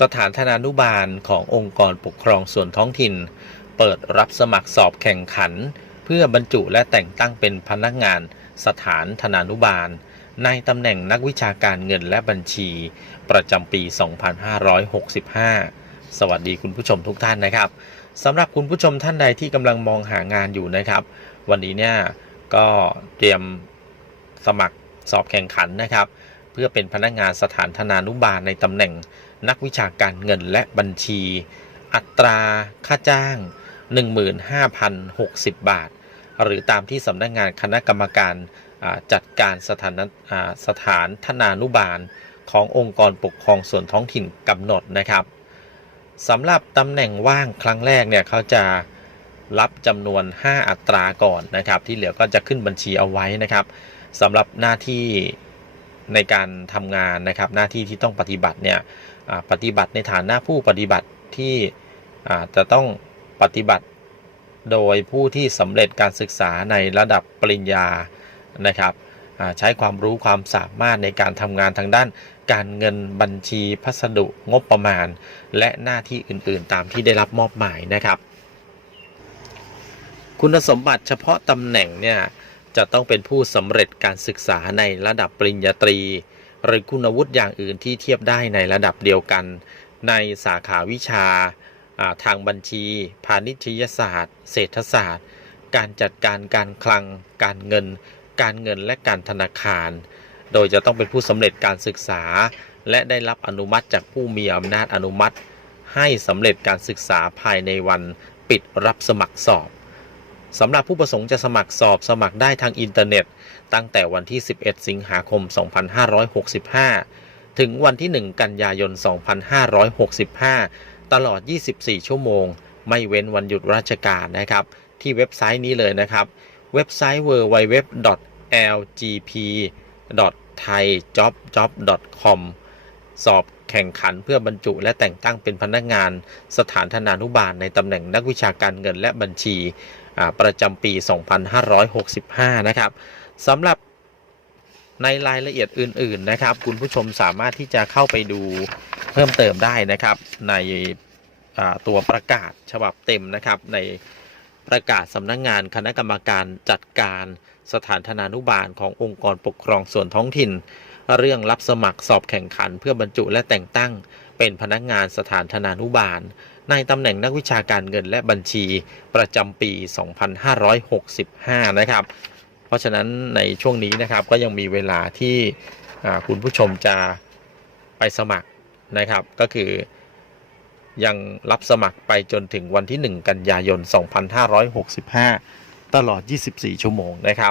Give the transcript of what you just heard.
สถานธนานุบาลขององค์กรปกครองส่วนท้องถิ่น เปิดรับสมัครสอบแข่งขัน เพื่อบรรจุและแต่งตั้งเป็นพนักงานสถานธนานุบาล ในตำแหน่งนักวิชาการเงินและบัญชี ประจำปี 2565 สวัสดีคุณผู้ชมทุกท่านนะครับสำหรับคุณผู้ชมท่านใดที่กำลังมองหางานอยู่นะครับ วันนี้เนี่ยก็เตรียมสมัครสอบแข่งขันนะครับ เพื่อเป็นพนักงานสถานธนานุบาลในตำแหน่งนักวิชาการเงินและบัญชี อัตราค่าจ้าง 15,060 บาท หรือตามที่สำนักงานคณะกรรมการจัดการสถานสถานธนานุบาลขององค์กรปกครองส่วนท้องถิ่นกำหนดนะครับสำหรับตำแหน่งว่างครั้งแรกเนี่ยเขาจะรับจำนวน 5 อัตราก่อนนะครับ ที่เหลือก็จะขึ้นบัญชีเอาไว้นะครับสำหรับหน้าที่ ในการทำงานนะครับ หน้าที่ที่ต้องปฏิบัติเนี่ยปฏิบัติในฐานะผู้ปฏิบัติที่จะต้องปฏิบัติโดยผู้ที่สำเร็จการศึกษาในระดับปริญญานะครับใช้ความรู้ความสามารถในการทำงานทางด้านการเงินบัญชีพัสดุงบประมาณ และหน้าที่อื่นๆ ตามที่ได้รับมอบหมายนะครับ คุณสมบัติเฉพาะตำแหน่งเนี่ย จะต้องเป็นผู้สำเร็จการศึกษาในระดับปริญญาตรี หรือคุณวุฒิอย่างอื่นที่เทียบได้ในระดับเดียวกัน ในสาขาวิชาทางบัญชี พาณิชยศาสตร์ เศรษฐศาสตร์ การจัดการการคลัง การเงิน การเงินและการธนาคาร โดยจะต้องเป็นผู้สำเร็จการศึกษา และได้รับอนุมัติจากผู้มีอำนาจอนุมัติ ให้สำเร็จการศึกษาภายในวันปิดรับสมัครสอบ สำหรับผู้ประสงค์จะสมัครสอบสมัครได้ทางอินเทอร์เน็ต ตั้งแต่วันที่ 11 สิงหาคม 2565 ถึงวันที่ 1 กันยายน 2565 ตลอด 24 ชั่วโมง ไม่เว้นวันหยุดราชการนะครับ ที่เว็บไซต์นี้เลยนะครับ เว็บไซต์ www.lgp.thaijobjob.com สอบแข่งขันเพื่อบรรจุและแต่งตั้งเป็นพนักงานสถานธนานุบาลในตำแหน่งนักวิชาการเงินและบัญชี ประจำปี 2565 นะครับสำหรับในรายละเอียดอื่น ๆ นะครับ คุณผู้ชมสามารถที่จะเข้าไปดูเพิ่มเติมได้นะครับ ในตัวประกาศฉบับเต็มนะครับใน ประกาศสำนักงงานคณะกรรมการจัดการสถานธนานุบาลขององค์กรปกครองส่วนท้องถิ่น เรื่องรับสมัครสอบแข่งขันเพื่อบรรจุและแต่งตั้ง เป็นพนักงานสถานธนานุบาล ในตำแหน่งนักวิชาการเงินและบัญชีประจำปี 2565 นะครับ เพราะฉะนั้นในช่วงนี้นะครับก็ยังมีเวลาที่คุณผู้ชมจะไปสมัครนะครับ ก็คือ ยังรับสมัครไปจนถึงวันที่ 1 กันยายน 2565 ตลอด 24 ชั่วโมงนะครับ